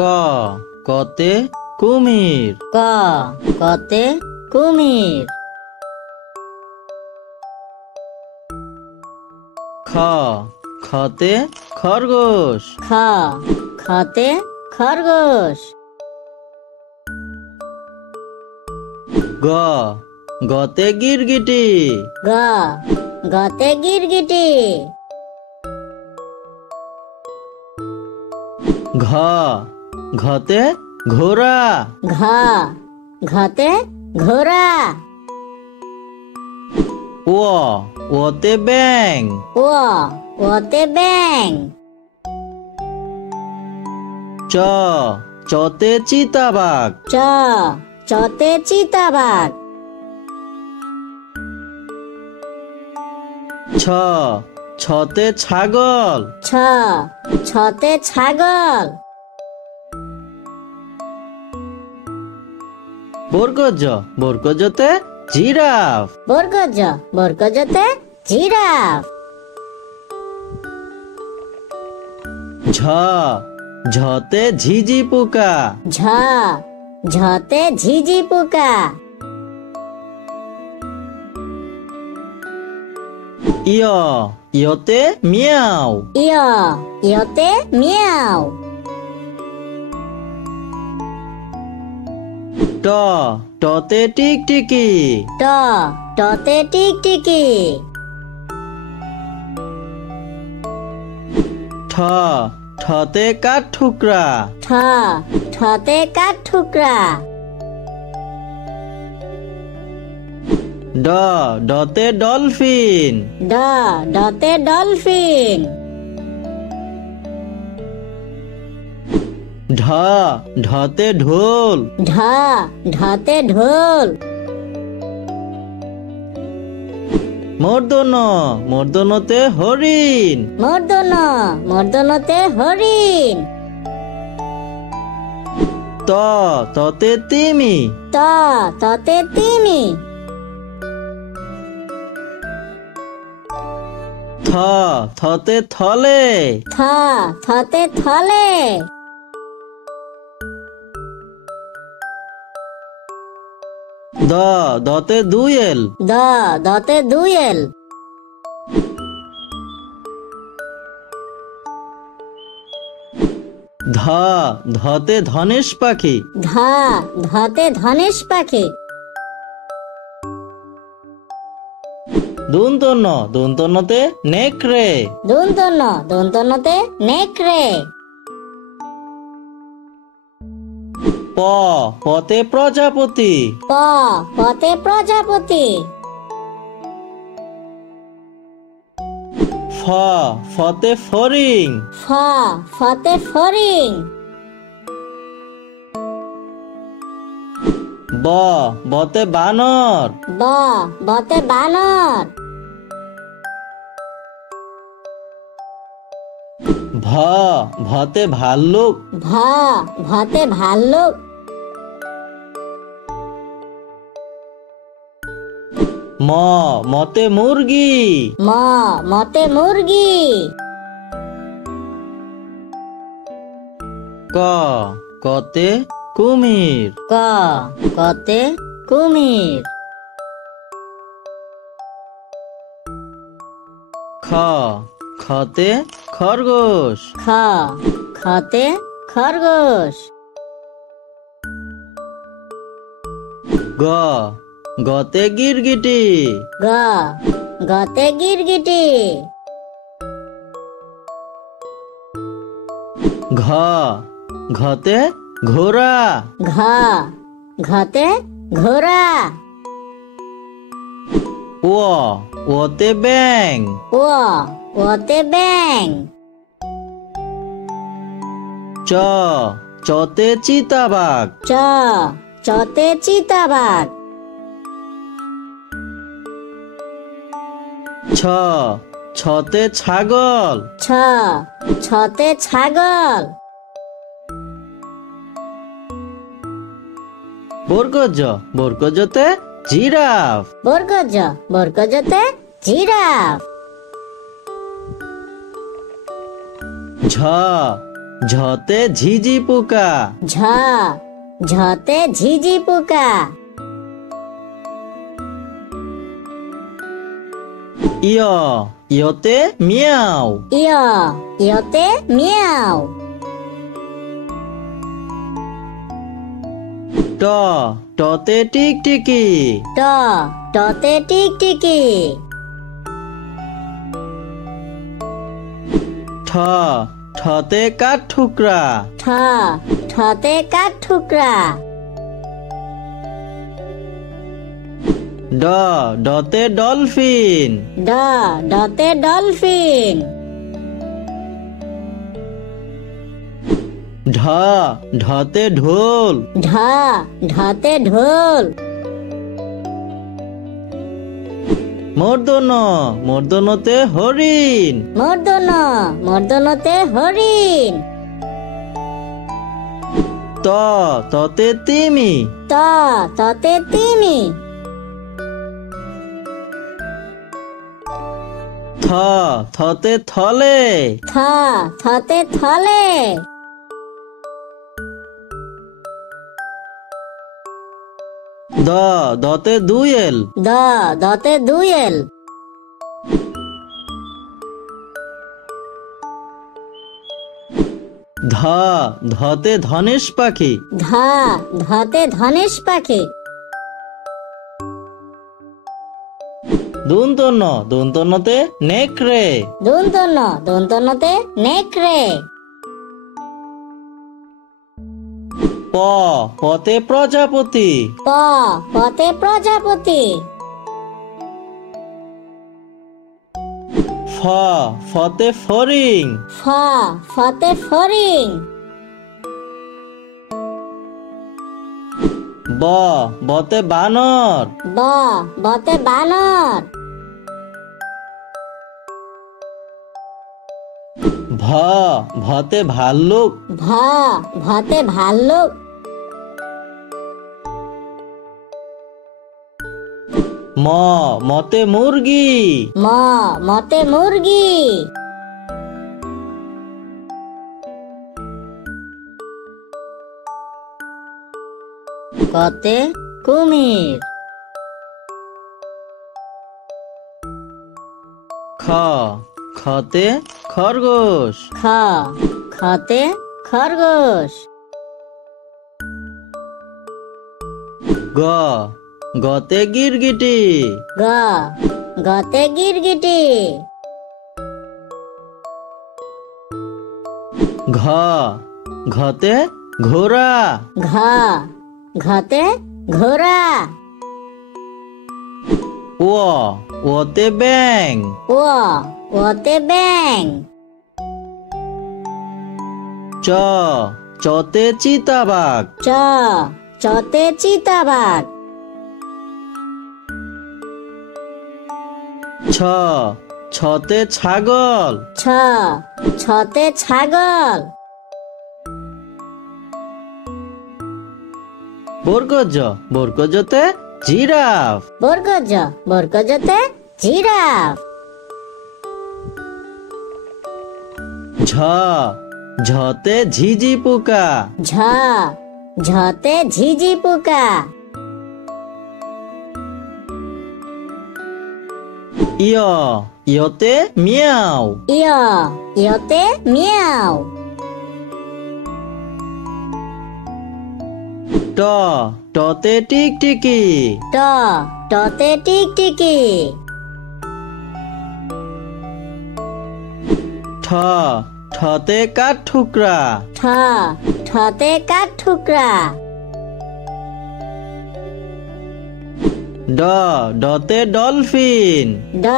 ক কতে কুমির। ক কতে কুমির। খ খতে খরগোশ। খ খতে খরগোশ। গ গতে গিরগিটি। গ গতে গিরগিটি। ঘ ঘতে ঘোড়া। ঘ ঘতে ঘোড়া। ও ওতে ব্যাং। ও ওতে ব্যাং। চ চতে চিতাবাঘ। চ চতে চিতাবাঘ। ছ ছতে ছাগল। ছ ছতে ছাগল। বর্গজ বর্গজতে জিরাফ। বর্গজ বর্গজতে জিরাফ। ঝ ঝতে ঝিঝি পোকা। ঝ ঝতে ঝিঝি পোকা। ইয় ইয়তে মিয়াও। ইয় ইয়তে মিয়াও। ট টতে টিকটিকি। ট টতে টিকটিকি। ঠ ঠতে কাঠঠুকরা। ঠ ঠতে কাঠঠুকরা। ড ডতে ডলফিন। ড ডতে ডলফিন। ঢ ঢতে ঢোল। ঢ ঢতে ঢোল। মূর্ধন্য মূর্ধন্যতে হরিণ। মূর্ধন্য মূর্ধন্যতে হরিণ। ত ততে তিমি। ত ততে তিমি। থ থতে থলে। থ থতে থলে। দ দতে দুয়েল। দ দতে দুয়েল। ধ ধতে ধনেশ পাখি। ধ ধতে ধনেশ পাখি। দন্তন্য দন্তন্যতে নেকড়ে। দন্তন্য দন্তন্যতে নেকড়ে। প পতে প্রজাপতি। প পতে প্রজাপতি। ফ ফতে ফড়িং। ফ ফতে ফড়িং। ব বতে বানর। ব বতে বানর। ভ ভতে ভাল্লুক। ভ ভতে ভাল্লুক। ম মতে মুরগি। ম মতে মুরগি। ক কতে কুমির। ক কতে কুমির। খ খতে খরগোশ। খ খতে খরগোশ। গ গতে গিরগিটি। গ গতে গিরগিটি। ঘ ঘতে ঘোড়া। ঘ ঘতে ঘোড়া। ও ওতে ব্যাং। ও ওতে ব্যাং। চ চতে চিতাবাঘ। চ চতে চিতাবাঘ। ছ ছতে ছাগল। ছ ছতে ছাগল। বর্গজ বর্গজতে জিরাফ। বর্গজ বর্গজতে জিরাফ। ঝ ঝতে ঝিঝি পোকা। ঝ ঝতে ঝিঝি পোকা। ইয় ইয়তে মিয়াও। ইয় ইয়তে মিয়াও। ট টতে টিকটিকি। ট টতে টিকটিকি। ঠ ঠতে কাঠঠুকরা। ঠ ঠতে কাঠঠুকরা। ড ডতে ডলফিন। ড ডতে ডলফিন। ঢ ঢতে ঢোল। ঢ ঢতে ঢোল। মূর্ধন্য মূর্ধন্যতে হরিণ। মূর্ধন্য মূর্ধন্যতে হরিণ। ত ততে তিমি। ত ততে তিমি। থ থতে থলে। থ থতে থলে। দ দতে দুয়েল। দ দতে দুয়েল। ধ ধতে ধনেশ পাখি। ধ ধতে ধনেশ পাখি। দন্তন্য দন্তন্যতে নেকড়ে। দন্তন্য দন্তন্যতে নেকড়ে। প পতে প্রজাপতি। প পতে প্রজাপতি। ফ ফতে ফড়িং। ফ ফতে ফড়িং। ব বতে বানর। ব বতে বানর। ভ ভতে ভাল্লুক। ভ ভতে ভাল্লুক। ম মতে মুরগি। ম মতে মুরগি। কতে কুমির। খ খতে খরগোশ। খ খতে খরগোশ। গ গতে গিরগিটি। গ গতে গিরগিটি। ঘ ঘতে ঘোড়া। ঘ ঘতে ঘোড়া। ও ওতে ব্যাং। ও ওতে ব্যাং। চ চতে চিতাবাঘ। চ চতে চিতাবাঘ। ছ ছতে ছাগল। ছ ছতে ছাগল। বর্গজ বর্গজতে জিরাফ। বর্গজ বর্গজতে জিরাফ। ঝ ঝতে ঝিঝি পোকা। ঝ ঝতে ঝিঝি পোকা। ইয় ইয়তে মিয়াও। ইয় ইয়তে মিয়াও। ট টতে টিকটিকি। ট টতে টিকটিকি। ঠ ঠতে কাঠঠুকরা। ঠ ঠতে কাঠঠুকরা। ড ডতে ডলফিন। ড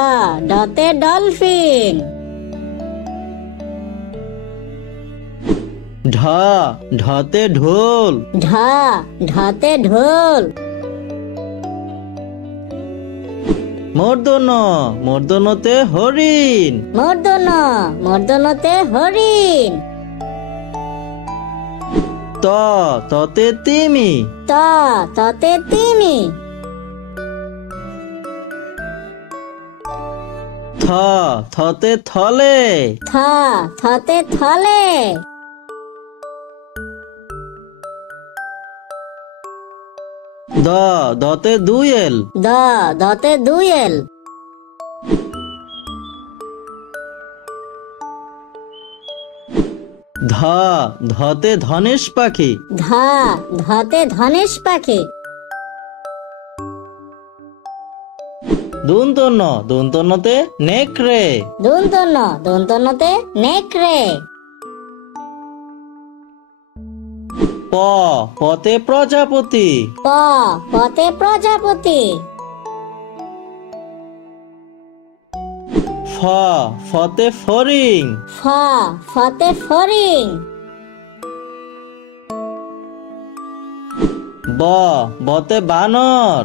ডতে ডলফিন। ঢ ঢতে ঢোল। ঢ ঢতে ঢোল। মূর্ধন্য মূর্ধন্যতে হরিণ। মূর্ধন্য মূর্ধন্যতে হরিণ। ত ততে তিমি। ত ততে তিমি। থ থতে থলে। থ থতে থলে। দতে দুয়েল। দতে দুয়েল। ধতে ধনেশ পাখি। ধতে ধনেশ পাখি। দন্তন্নতে নেকড়ে। দন্তন্নতে নেকড়ে। পতে প্রজাপতি। পতে প্রজাপতি। ফতে ফড়িং। ফতে ফড়িং। বতে বানর।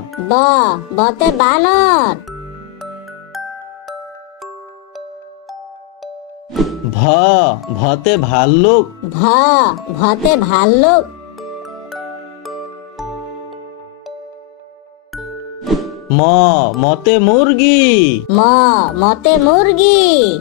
বতে বানর। ভতে ভাল্লুক। ভতে ভাল্লুক। মতে মুরগি। মতে মুরগি।